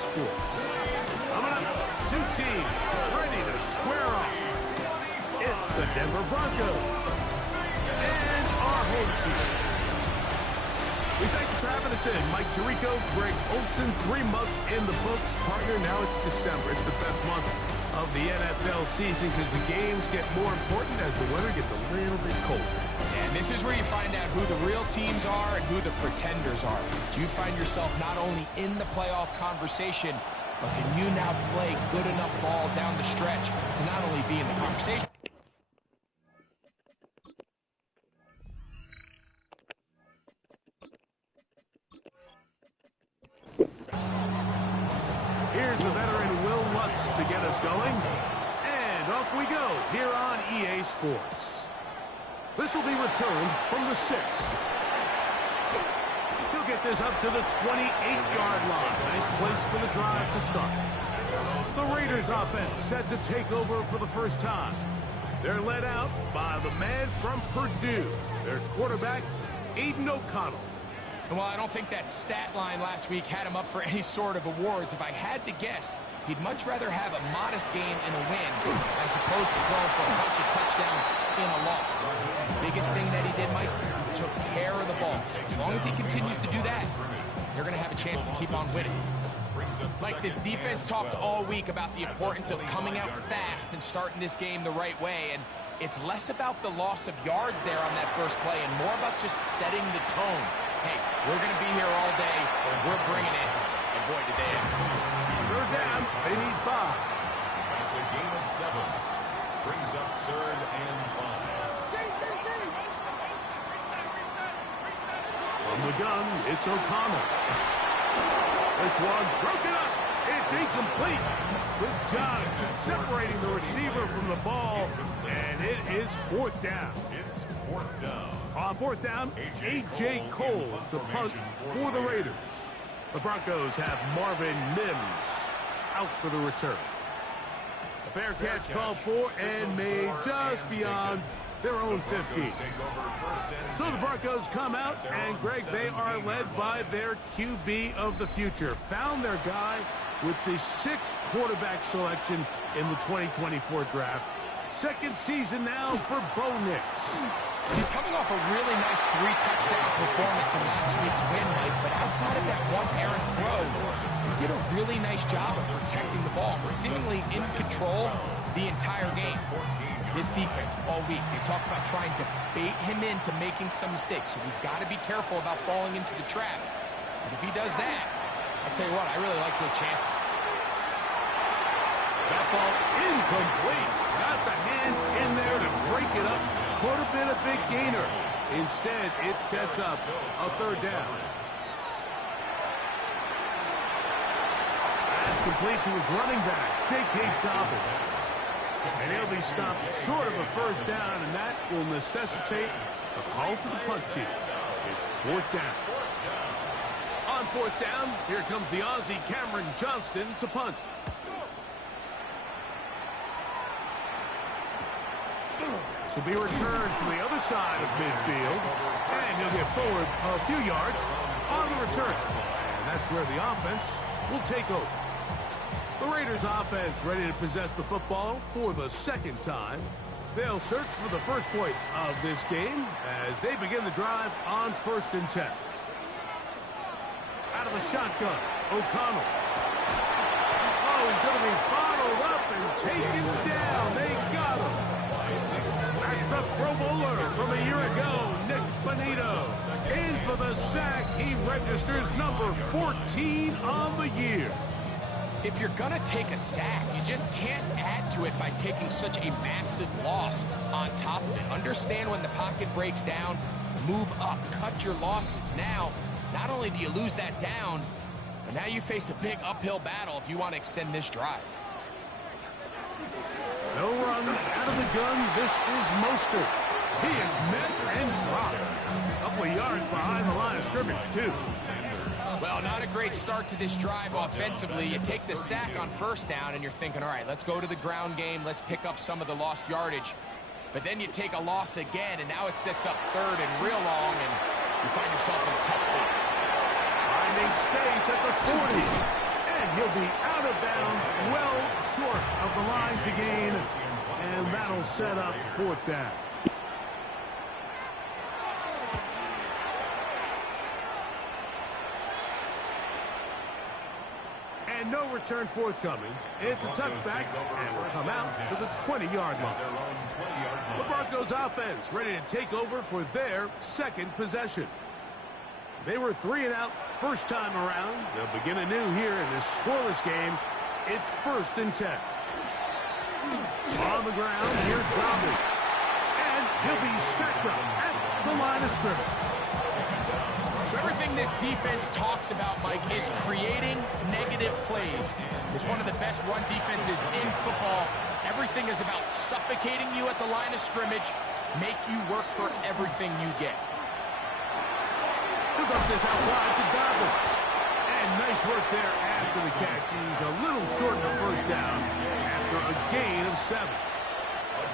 Sports. Coming up, two teams ready to square off. It's the Denver Broncos and our home team. We thank you for having us in. Mike Tirico, Greg Olson, 3 months in the books. Partner, now it's December. It's the best month of the NFL season because the games get more important as the weather gets a little bit colder. And this is where you find out who the real teams are and who the pretenders are. You find yourself not only in the playoff conversation, but can you now play good enough ball down the stretch to not only be in the conversation. Here's the veteran Will Lutz to get us going. And off we go here on EA Sports. This will be returned from the 6. He'll get this up to the 28-yard line. Nice place for the drive to start. The Raiders offense set to take over for the first time. They're led out by the man from Purdue, their quarterback, Aiden O'Connell. Well, I don't think that stat line last week had him up for any sort of awards. If I had to guess, he'd much rather have a modest game and a win as opposed to throwing for a bunch of touchdowns in a loss. The biggest thing that he did, Mike, he took care of the ball. So as long as he continues to do that, they're going to have a chance to keep on winning. Mike, this defense talked all week about the importance of coming out fast and starting this game the right way, and it's less about the loss of yards there on that first play and more about just setting the tone. Hey, we're going to be here all day, and we're bringing it. And boy, did they. Third down, they need 5. That's a gain of 7. Brings up 3rd and 5. From the gun, it's O'Connell. This one broken up. It's incomplete. Good job separating the receiver from the ball, and it is 4th down. It's 4th down. On 4th down, A.J. Cole to punt for the Raiders. The Broncos have Marvin Mims out for the return. A fair catch called for and made just beyond their own 15. So the Broncos come out, and Greg, they are led by their QB of the future. Found their guy with the 6th quarterback selection in the 2024 draft. 2nd season now for Bo Nix. He's coming off a really nice 3-touchdown performance in last week's win, Mike, but outside of that one errant throw, he did a really nice job of protecting the ball. Was seemingly in control the entire game. His defense all week, they talked about trying to bait him into making some mistakes, so he's got to be careful about falling into the trap. And if he does that, I'll tell you what, I really like their chances. That ball incomplete. Got the hands in there to break it up. Could have been a big gainer. Instead, it sets up a 3rd down. That's complete to his running back, J.K. Dobbins. And he'll be stopped short of a 1st down, and that will necessitate a call to the punt team. It's 4th down. On 4th down, here comes the Aussie Cameron Johnston to punt. This will be returned from the other side of midfield, and he'll get forward a few yards on the return. And that's where the offense will take over. The Raiders offense ready to possess the football for the 2nd time. They'll search for the first points of this game as they begin the drive on 1st and 10. Out of the shotgun, O'Connell. Oh, he's going to be bottled up and taken down. They got him. That's the Pro Bowler from a year ago, Nick Bonito. In for the sack. He registers number 14 on the year. If you're going to take a sack, you just can't add to it by taking such a massive loss on top of it. Understand when the pocket breaks down, move up, cut your losses. Now, not only do you lose that down, but now you face a big uphill battle if you want to extend this drive. No run out of the gun. This is Mostert. He is met and dropped. A couple of yards behind the line of scrimmage, too. Well, not a great start to this drive offensively. You take the sack on 1st down, and you're thinking, all right, let's go to the ground game. Let's pick up some of the lost yardage. But then you take a loss again, and now it sets up 3rd and real long, and you find yourself in a tough spot. Finding space at the 40. And And he'll be out of bounds, well short of the line to gain. And that'll set up fourth down. And no return forthcoming. It's a touchback, and will come out to the 20-yard line. The Broncos offense ready to take over for their second possession. They were 3 and out first time around. They'll begin anew here in this scoreless game. It's 1st and 10. On the ground, here's Broncos. And he'll be stacked up at the line of scrimmage. So everything this defense talks about, Mike, is creating negative plays. It's one of the best run defenses in football. Everything is about suffocating you at the line of scrimmage, make you work for everything you get. He'll dump this out wide to Dobbins. And nice work there after the catch. He's a little short of first down after a gain of 7. A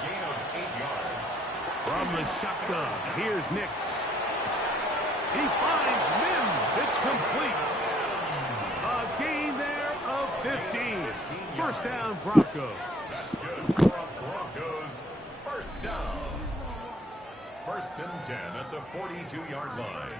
gain of 8 yards. From the shotgun, here's Nix. He finds Mims. It's complete. A gain there of 15. First down, Broncos. That's good for a Broncos first down. 1st and 10 at the 42-yard line.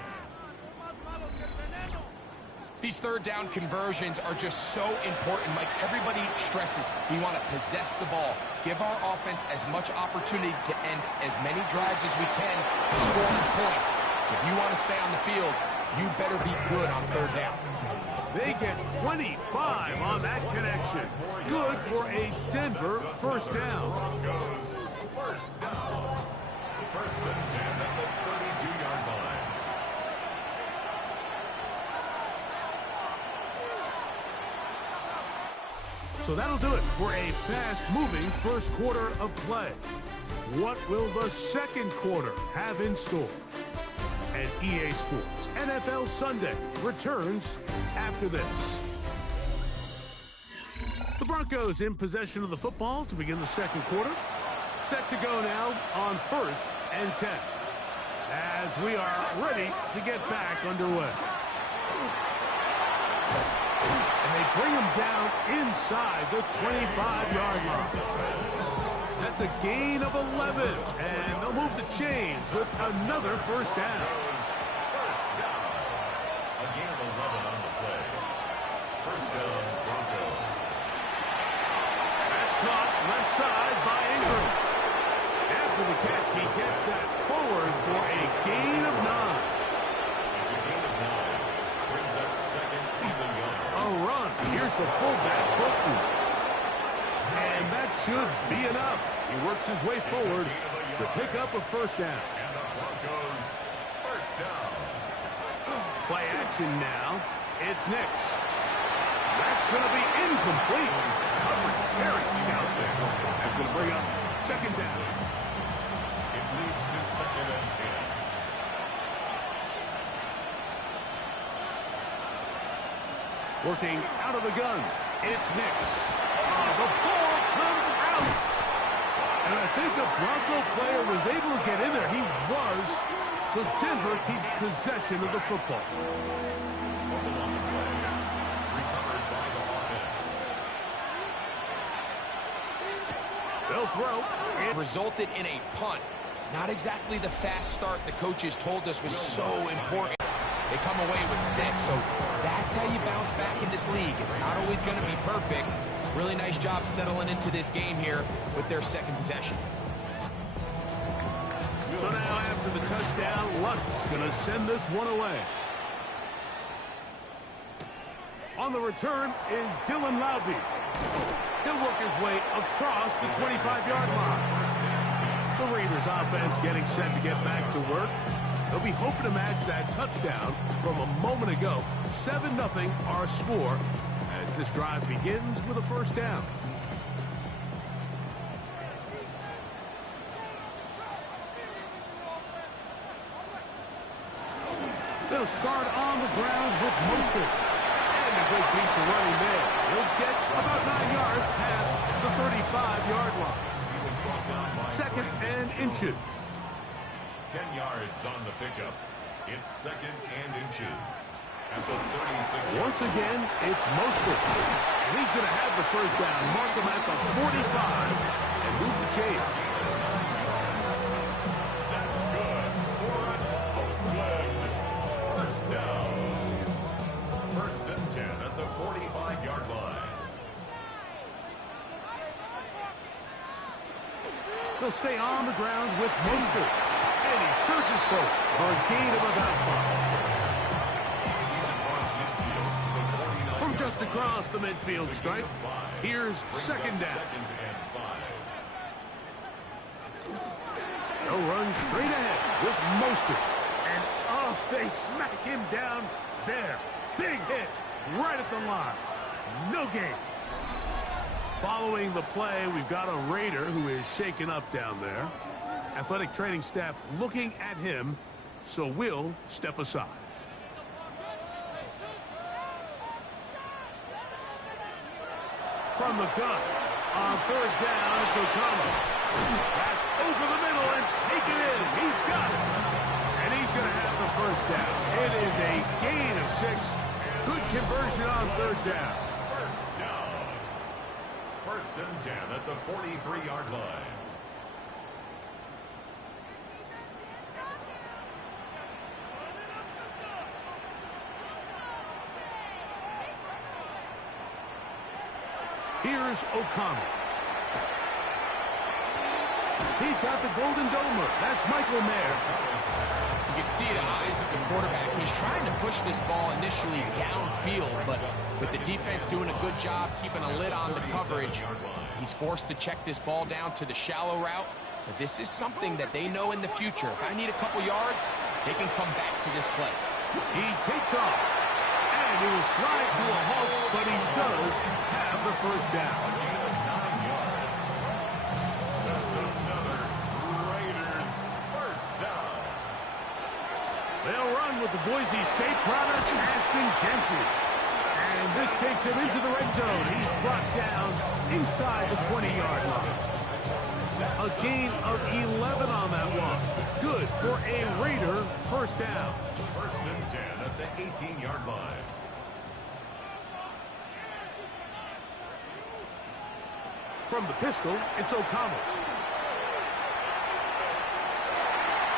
These third down conversions are just so important. Like everybody stresses, we want to possess the ball, give our offense as much opportunity to end as many drives as we can to score points. If you want to stay on the field, you better be good on third down. They get 25 on that connection. Good for a Denver first down. Broncos first down. 1st and 10 at the 32-yard line. So that'll do it for a fast-moving first quarter of play. What will the second quarter have in store? And EA Sports NFL Sunday returns after this. The Broncos in possession of the football to begin the second quarter. Set to go now on 1st and 10. As we are ready to get back underway. And they bring him down inside the 25-yard line. That's a gain of 11. And they'll move the chains with another first down. First down. A gain of 11 on the play. First down, Broncos. That's caught left side by Ingram. After the catch, he gets that forward for a gain of 9. It's a gain of 9. Brings up 2nd even yard. A run. Here's the fullback, Bolton. And that should be enough. He works his way forward to pick up a first down. And the Broncos first down. Play action now. It's Nix. That's going to be incomplete. Very scout there. That's going to bring up second down. It leads to 2nd and 10. Working out of the gun. It's Nix. The ball comes out. And I think a Bronco player was able to get in there. He was. So Denver keeps possession of the football. Fumble on the play. Recovered by the offense. They'll throw. It resulted in a punt. Not exactly the fast start the coaches told us was so important. They come away with 6, so that's how you bounce back in this league. It's not always going to be perfect. Really nice job settling into this game here with their second possession. So now after the touchdown, Luck's going to send this one away. On the return is Dylan Loudby. He'll work his way across the 25-yard line. The Raiders offense getting set to get back to work. They'll be hoping to match that touchdown from a moment ago. 7-0 our score as this drive begins with a first down. They'll start on the ground with Mostert. And a good piece of running there. He'll get about 9 yards past the 35-yard line. He was brought down by 2nd and inches. 10 yards on the pickup. It's 2nd and inches. at the 36. Once again, it's Mostert. And he's going to have the first down. Mark him at the 45 and move the chain. That's good for an Oakland first down. First and 10 at the 45-yard line. They'll stay on the ground with Mostert. And he surges forward for a gain of about 5. From just across the midfield stripe, here's second down. They'll run straight ahead with Mostert. And, oh, they smack him down there. Big hit right at the line. No gain. Following the play, we've got a Raider who is shaken up down there. Athletic training staff looking at him, so we'll step aside. From the gun, on third down, it's O'Connell. That's over the middle and taken in. He's got it. And he's going to have the first down. It is a gain of 6. Good conversion on third down. First down. First and 10 at the 43-yard line. Here's O'Connell. He's got the Golden Domer. That's Michael Mayer. You can see the eyes of the quarterback. He's trying to push this ball initially downfield, but with the defense doing a good job keeping a lid on the coverage, he's forced to check this ball down to the shallow route. But this is something that they know in the future. If I need a couple yards, they can come back to this play. He takes off. And he will slide to a halt, but he does have the first down. A gain of 9 yards. That's another Raiders first down. They'll run with the Boise State product, Ashton Gentry. And this takes him into the red zone. He's brought down inside the 20-yard line. A gain of 11 on that one. Good for a Raider first down. First and 10 at the 18-yard line. From the pistol, it's O'Connell.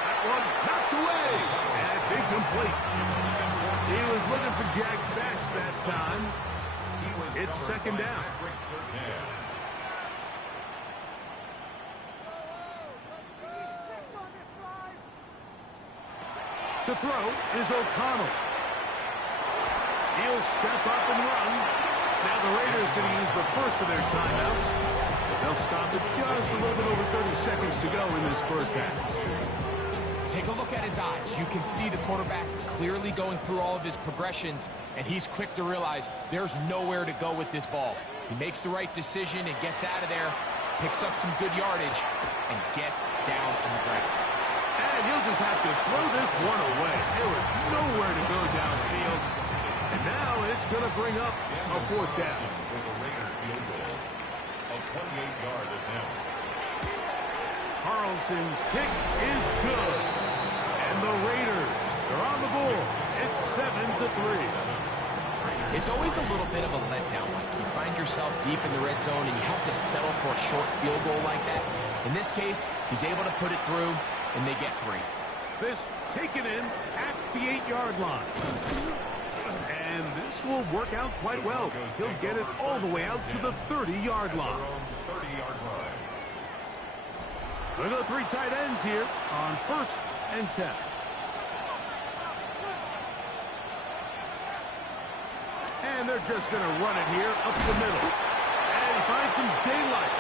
That one knocked away. And it's incomplete. He was looking for Jack Best that time. It's second down. To throw is O'Connell. He'll step up and run. Now the Raiders going to use the first of their timeouts. They'll stop it just a little bit over 30 seconds to go in this first half. Take a look at his eyes. You can see the quarterback clearly going through all of his progressions, and he's quick to realize there's nowhere to go with this ball. He makes the right decision and gets out of there, picks up some good yardage, and gets down on the ground. And he'll just have to throw this one away. There was nowhere to go downfield. And now it's going to bring up a fourth down. With a Raider field goal. A 28-yard attempt. Carlson's kick is good. And the Raiders are on the board. It's 7-3. It's always a little bit of a letdown. Like you find yourself deep in the red zone and you have to settle for a short field goal like that. In this case, he's able to put it through, and they get 3. This taken in at the 8-yard line. And this will work out quite well. He'll get it all the way out to the 30-yard line. 30-yard line. We'll go 3 tight ends here on first and 10. And they're just going to run it here up the middle. And he finds some daylight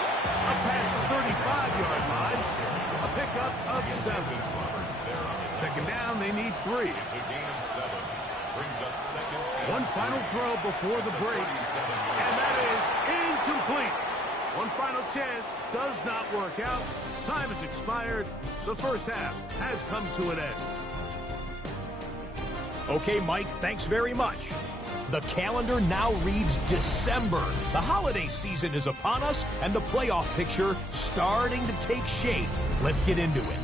up past the 35-yard line. A pickup of 7. Second down, they need 3. It's a gain of 7. Brings up second. One final throw before the break. And that is incomplete. One final chance does not work out. Time has expired. The first half has come to an end. Okay, Mike, thanks very much. The calendar now reads December. The holiday season is upon us, and the playoff picture starting to take shape. Let's get into it.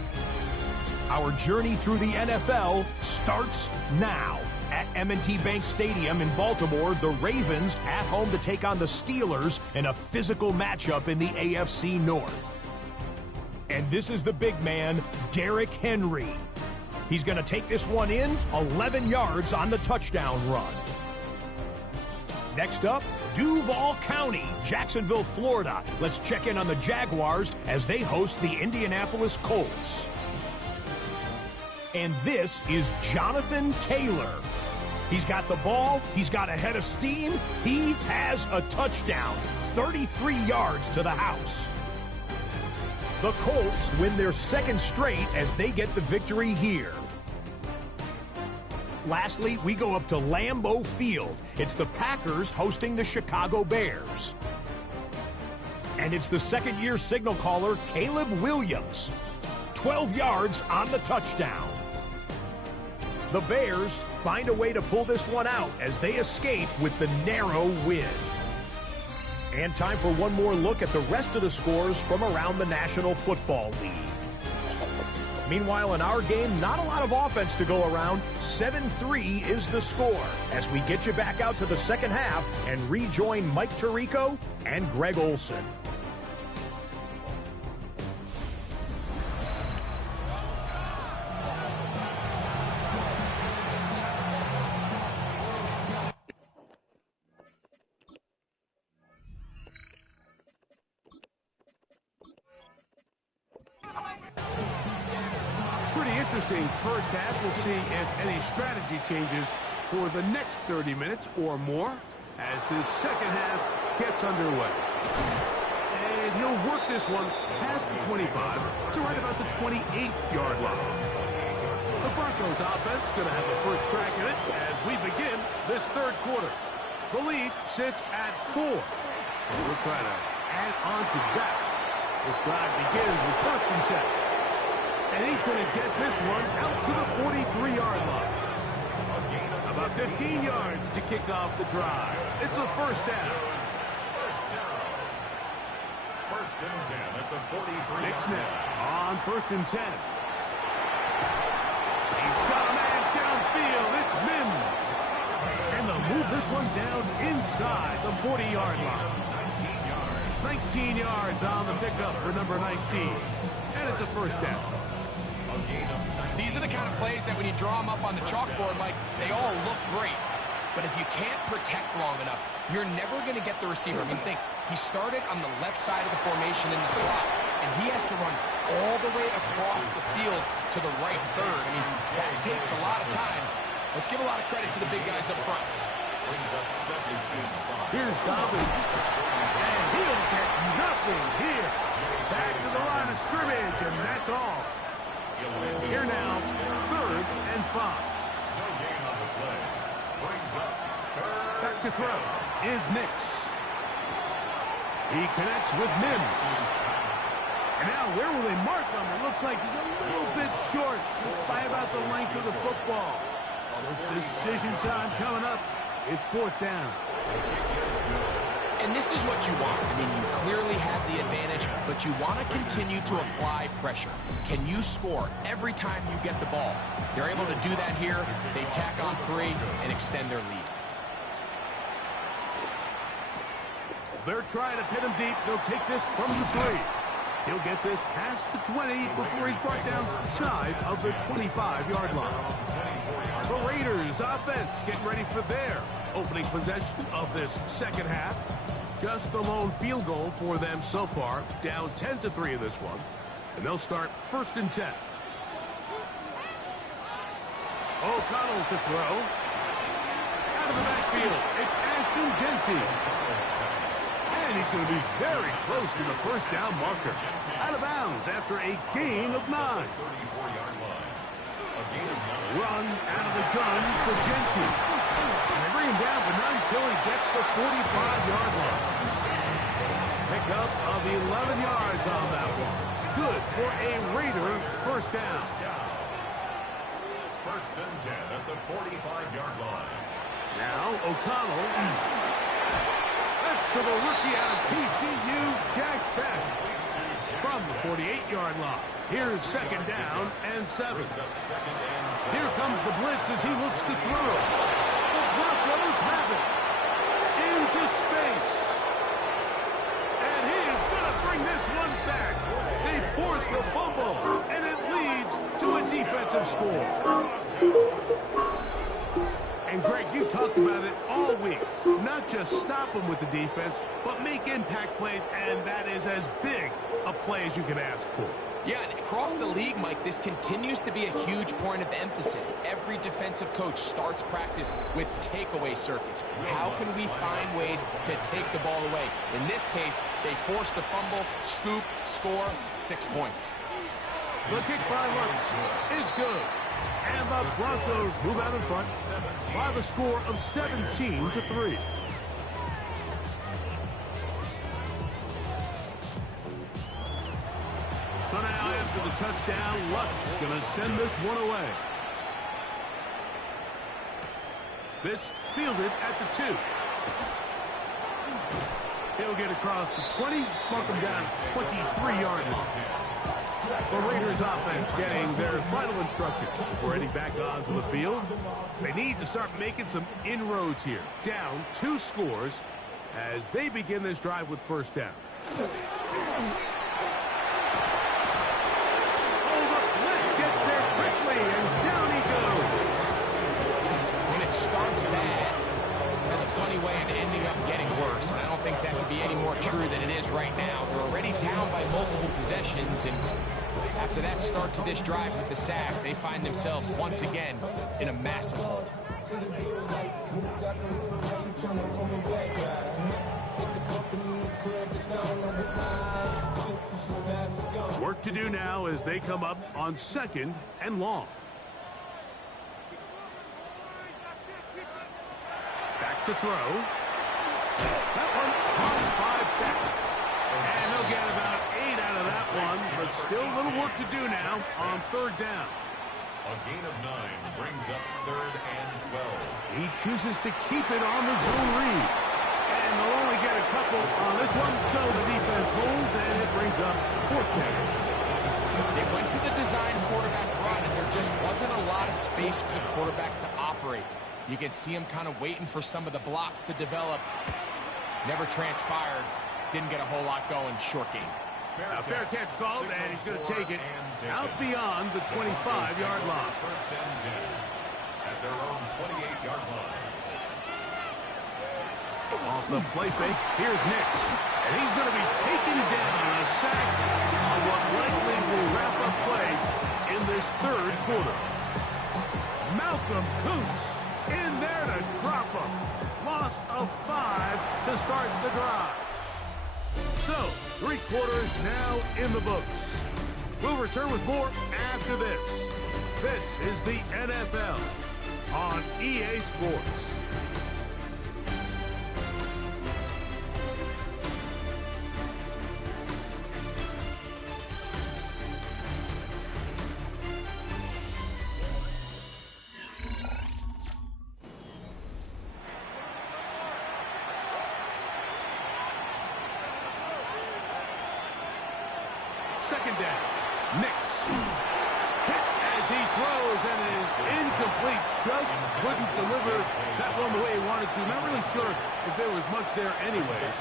Our journey through the NFL starts now. At M&T Bank Stadium in Baltimore, the Ravens at home to take on the Steelers in a physical matchup in the AFC North. And this is the big man, Derrick Henry. He's going to take this one in, 11 yards on the touchdown run. Next up, Duval County, Jacksonville, Florida. Let's check in on the Jaguars as they host the Indianapolis Colts. And this is Jonathan Taylor. He's got the ball, he's got a head of steam, he has a touchdown, 33 yards to the house. The Colts win their second straight as they get the victory here. Lastly, we go up to Lambeau Field. It's the Packers hosting the Chicago Bears. And it's the second-year signal caller, Caleb Williams. 12 yards on the touchdown. The Bears find a way to pull this one out as they escape with the narrow win. And time for one more look at the rest of the scores from around the National Football League. Meanwhile, in our game, not a lot of offense to go around. 7-3 is the score as we get you back out to the second half and rejoin Mike Tirico and Greg Olson. Interesting first half. We'll see if any strategy changes for the next 30 minutes or more as this second half gets underway. And he'll work this one past the 25 to right about the 28-yard line. The Broncos offense going to have a first crack at it as we begin this third quarter. The lead sits at 4. So we'll try to add on to that. This drive begins with 1st and 10. And he's going to get this one out to the 43-yard line. About 15 yards to kick off the drive. It's a first down. First and 10 at the 43. Nick Smith on 1st and 10. He's got a man downfield. It's Mims. And they'll move this one down inside the 40-yard line. 19 yards on the pickup for number 19. And it's a first down. These are the kind of plays that when you draw them up on the chalkboard, Mike, they all look great. But if you can't protect long enough, you're never going to get the receiver. I mean, think, he started on the left side of the formation in the slot, and he has to run all the way across the field to the right third. I mean, that takes a lot of time. Let's give a lot of credit to the big guys up front. Here's Dobbins, and he'll get nothing here. Back to the line of scrimmage, and that's all. Here now, 3rd and 5. Back to throw is Nix. He connects with Mims. And now, where will they mark him? It looks like he's a little bit short, just by about the length of the football. So decision time coming up. It's 4th down. And this is what you want. I mean, you clearly have the advantage, but you want to continue to apply pressure. Can you score every time you get the ball? They're able to do that here. They tack on 3 and extend their lead. They're trying to pit him deep. They'll take this from the 3. He'll get this past the 20 before he's brought down shy of the 25-yard line. The Raiders offense getting ready for their opening possession of this second half. Just the lone field goal for them so far, down 10-3 in this one. And they'll start 1st and 10. O'Connell to throw. Out of the backfield, it's Ashton Genty. And he's going to be very close to the first down marker. Out of bounds after a gain of 9. Run out of the gun for Genty. And they bring him down, but not until he gets the 45-yard line. Pick up of 11 yards on that one. Good for a Raider first down. 1st and 10 at the 45-yard line. Now O'Connell. That's to the rookie out of TCU, Jack Bech. From the 48-yard line. Here's second down and 7. Here comes the blitz as he looks to throw. The Broncos have it. Into space. And he is going to bring this one back. They force the fumble, and it leads to a defensive score. And Greg, you talked about it all week. Not just stop them with the defense, but make impact plays, and that is as big a play as you can ask for. Yeah, and across the league, Mike, this continues to be a huge point of emphasis. Every defensive coach starts practice with takeaway circuits. How can we find ways to take the ball away? In this case, they force the fumble, scoop, score, 6 points. The kick by Lutz is good. And the Broncos move out in front by the score of 17-3. So now after the touchdown, Lutz going to send this one away. This fielded at the 2. He'll get across the 20, mark him down 23-yard line. The Raiders offense getting their final instructions before heading back onto the field. They need to start making some inroads here. Down 2 scores as they begin this drive with first down. Oh, the blitz gets there quickly, and down he goes. When it starts bad, it has a funny way of ending up getting worse, and I don't think that could be any more true than it is right now. They're already down by multiple possessions, and after that start to this drive with the sack, they find themselves once again in a massive hole. Work to do now as they come up on 2nd and long. Back to throw. That one caught by Beck. And they'll get about 8 out of that one, but still a little work to do now on 3rd down. A gain of 9 brings up 3rd and 12. He chooses to keep it on the zone read. And they'll only get a couple on this one, so the defense holds, and it brings up 4th down. They went to the design quarterback run, and there just wasn't a lot of space for the quarterback to operate. You can see him kind of waiting for some of the blocks to develop. Never transpired. Didn't get a whole lot going. Short game. Fair catch called, and he's going to take it out beyond the 25-yard line. 1st and 10 at their own 28-yard line. Off the play fake, here's Nix. And he's going to be taken down on a sack on what likely will wrap up play in this 3rd quarter. Malcolm Kuntz in there to drop him. Loss of 5 to start the drive. So, 3 quarters now in the books. We'll return with more after this. This is the NFL on EA Sports. Second down. Nix. Hit as he throws and is incomplete. Just couldn't deliver that one the way he wanted to. Not really sure if there was much there anyways.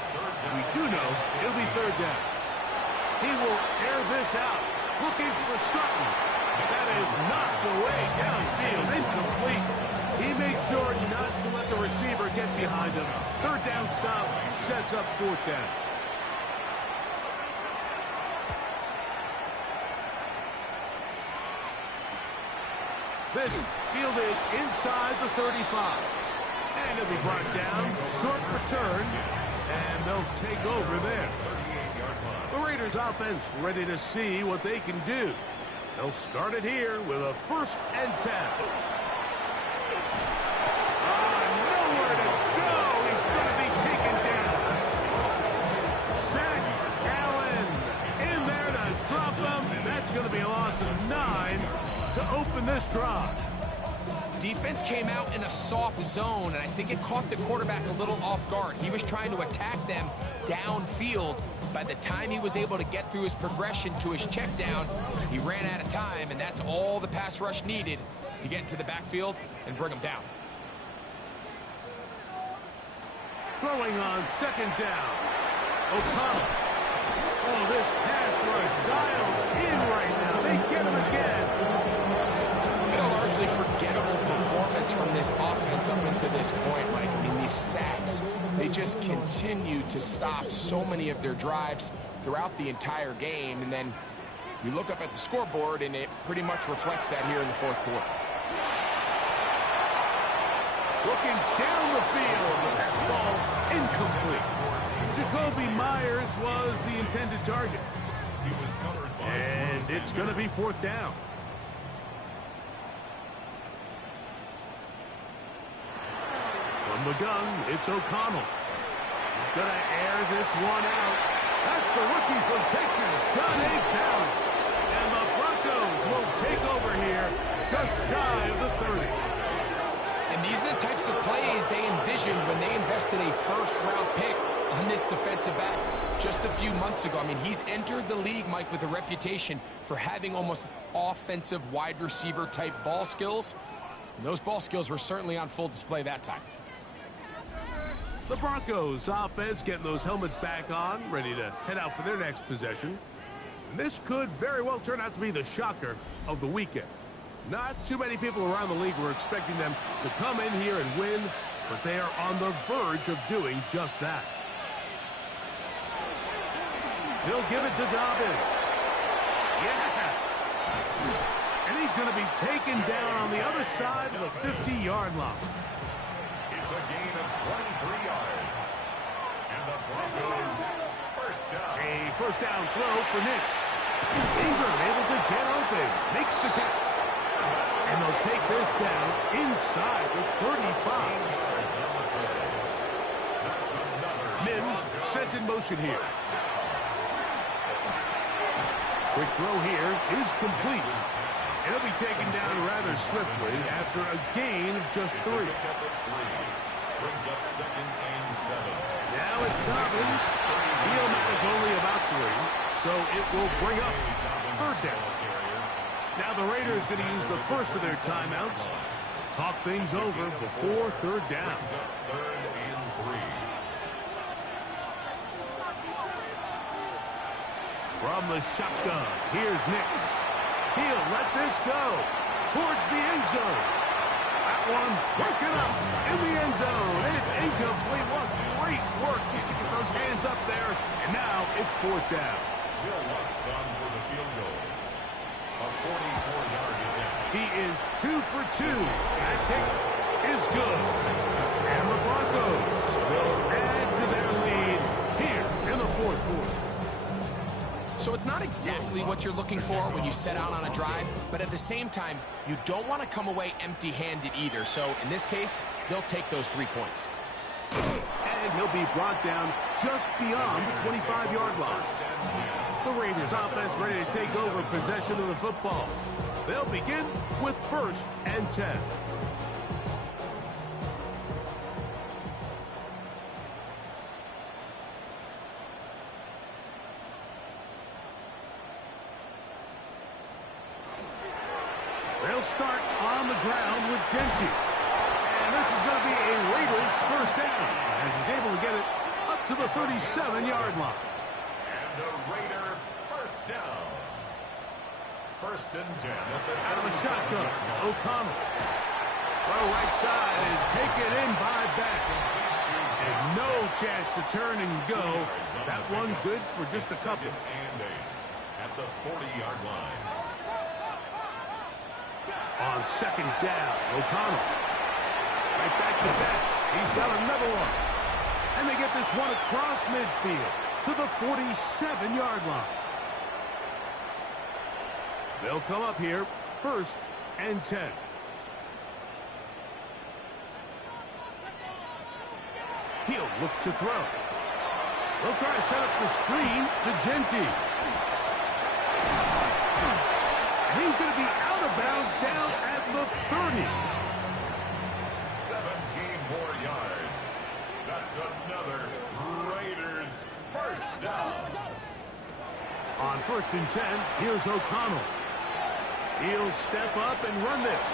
We do know it'll be 3rd down. He will air this out. Looking for Sutton. That is knocked away downfield. Incomplete. He made sure not to let the receiver get behind him. 3rd down stop sets up 4th down. This fielded inside the 35. And it'll be brought down. Short return. And they'll take over there. The Raiders offense ready to see what they can do. They'll start it here with a 1st and 10. Nowhere to go. He's going to be taken down. Zach Allen in there to drop him. And that's going to be a loss of 9 to open this drive. Defense came out in a soft zone, and I think it caught the quarterback a little off guard. He was trying to attack them downfield. By the time he was able to get through his progression to his check down, he ran out of time, and that's all the pass rush needed to get into the backfield and bring him down. Throwing on second down. O'Connell. Oh, this pass rush dialed in right now. They get him again. A largely forgettable performance from this offense up until this point, Mike. I mean, these sacks, they just continue to stop so many of their drives throughout the entire game. And then you look up at the scoreboard, and it pretty much reflects that here in the fourth quarter. Looking down the field. That ball's incomplete. Jacoby Myers was the intended target. And it's going to be fourth down. From the gun, it's O'Connell. He's going to air this one out. That's the rookie from Texas, John A. Cowan. And the Broncos will take over here just shy of the 30. And these are the types of plays they envisioned when they invested a first-round pick on this defensive back just a few months ago. I mean, he's entered the league, Mike, with a reputation for having almost offensive wide receiver type ball skills. And those ball skills were certainly on full display that time. The Broncos offense getting those helmets back on, ready to head out for their next possession. And this could very well turn out to be the shocker of the weekend. Not too many people around the league were expecting them to come in here and win, but they are on the verge of doing just that. He'll give it to Dobbins. Yeah. And he's going to be taken down on the other side of the 50-yard line. It's a gain of 23 yards. And the Broncos first down. A first down throw for Nix. Ingram able to get open. Makes the catch. And they'll take this down inside the 35. Mims sent in motion here. Quick throw here is complete. It'll be taken down rather swiftly after a gain of just 3. Brings up 2nd and 7. Now it's Dobbins. He'll manage only about 3, so it will bring up 3rd down. Now the Raiders going to use the first of their timeouts. Talk things over before 3rd down. 3rd and 3. From the shotgun, here's Nix. He'll let this go towards the end zone. That one broken up in the end zone, and it's incomplete. What great work just to get those hands up there, and now it's 4th down. Bill Lutz on for the field goal. A 44-yard attempt. He is 2 for 2. That kick is good. And the Broncos will add to their lead here in the 4th quarter. So it's not exactly what you're looking for when you set out on a drive, but at the same time, you don't want to come away empty-handed either. So in this case, they'll take those 3 points. And he'll be brought down just beyond the 25-yard line. The Raiders offense ready to take over possession of the football. They'll begin with 1st and 10. They'll start on the ground with Genty. And this is going to be a Raiders first down as he's able to get it up to the 37-yard line. And a Raider first down. 1st and 10. Out of a shotgun, O'Connell. Well, right side is taken in by Beck. And no chance to turn and go. That one good for just a couple. 2nd and 8 at the 40-yard line. On 2nd down, O'Connell. Right back to Beck. He's got another one. And they get this one across midfield to the 47-yard line. They'll come up here 1st and 10. He'll look to throw. They'll try to set up the screen to Genty. And he's going to be out of bounds down at the 30. another Raiders first down. On 1st and 10, here's O'Connell. He'll step up and run this.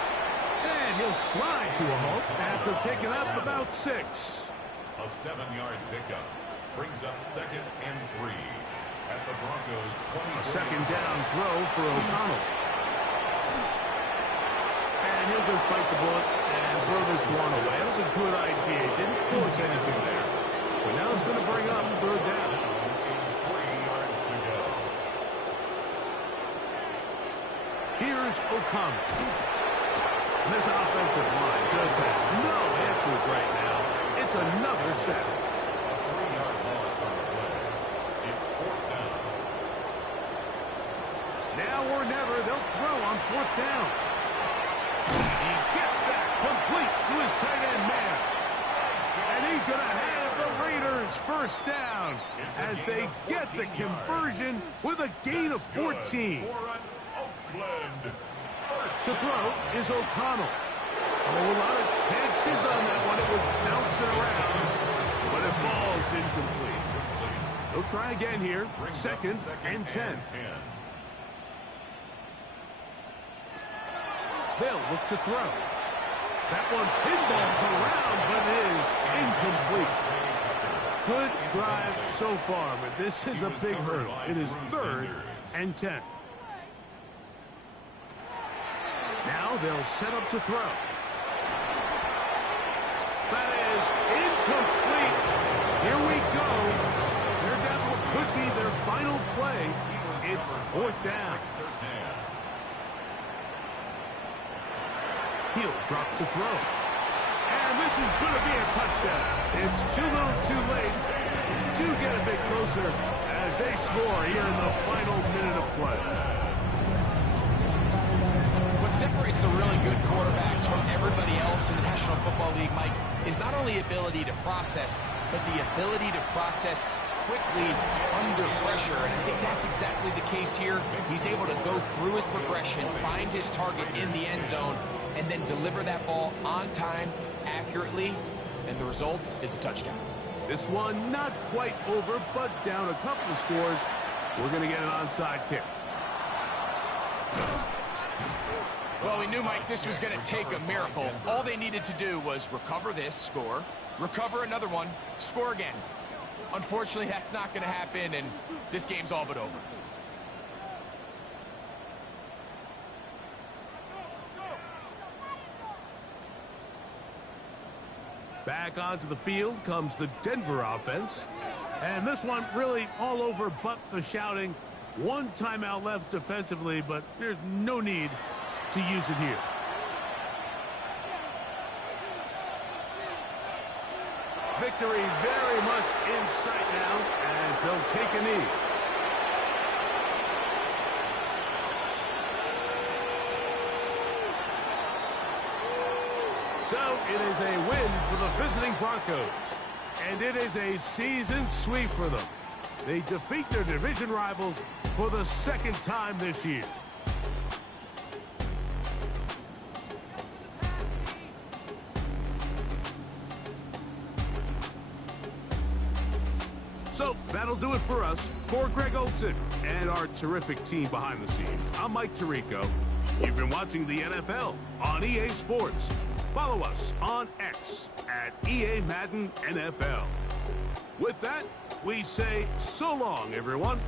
And he'll slide to a halt after picking up about 6. A 7-yard pickup brings up 2nd and 3 at the Broncos 20. A 2nd down throw for O'Connell. And he'll just bite the bullet and throw this one away. That was a good idea. Didn't force anything there. But now it's going to bring up 3rd down. 3 yards to go. Here's O'Connell. And this offensive line just has no answers right now. It's another sack. A 3-yard loss on the play. It's 4th down. Now or never, they'll throw on 4th down. He gets that complete to his tight end man. And he's going to have the Raiders first down as they get the conversion with a gain of 14. For an Oakland first To throw is O'Connell. A lot of chances on that one. It was bouncing around, but it falls incomplete. They'll try again here. 2nd and 10. They'll look to throw. That one pinballs around, but it is incomplete. Good drive so far, but this is a big hurdle. It is 3rd and 10. Now they'll set up to throw. That is incomplete. Here we go. They're down to what could be their final play. It's 4th down. He'll drop to throw. And this is going to be a touchdown. It's too little too late. Do get a bit closer as they score here in the final minute of play. What separates the really good quarterbacks from everybody else in the National Football League, Mike, is not only ability to process, but the ability to process quickly under pressure. And I think that's exactly the case here. He's able to go through his progression, find his target in the end zone, and then deliver that ball on time, accurately, and the result is a touchdown. This one not quite over, but down a couple of scores. We're going to get an onside kick. Well, we knew, Mike, this was going to take a miracle. All they needed to do was recover this, score, recover another one, score again. Unfortunately, that's not going to happen, and this game's all but over. Back onto the field comes the Denver offense. And this one really all over but the shouting. One timeout left defensively, but there's no need to use it here. Victory very much in sight now as they'll take a knee. So it is a win for the visiting Broncos. And it is a season sweep for them. They defeat their division rivals for the 2nd time this year. So that'll do it for us. For Greg Olson and our terrific team behind the scenes, I'm Mike Tirico. You've been watching the NFL on EA Sports. Follow us on X at EA Madden NFL. With that, we say so long, everyone.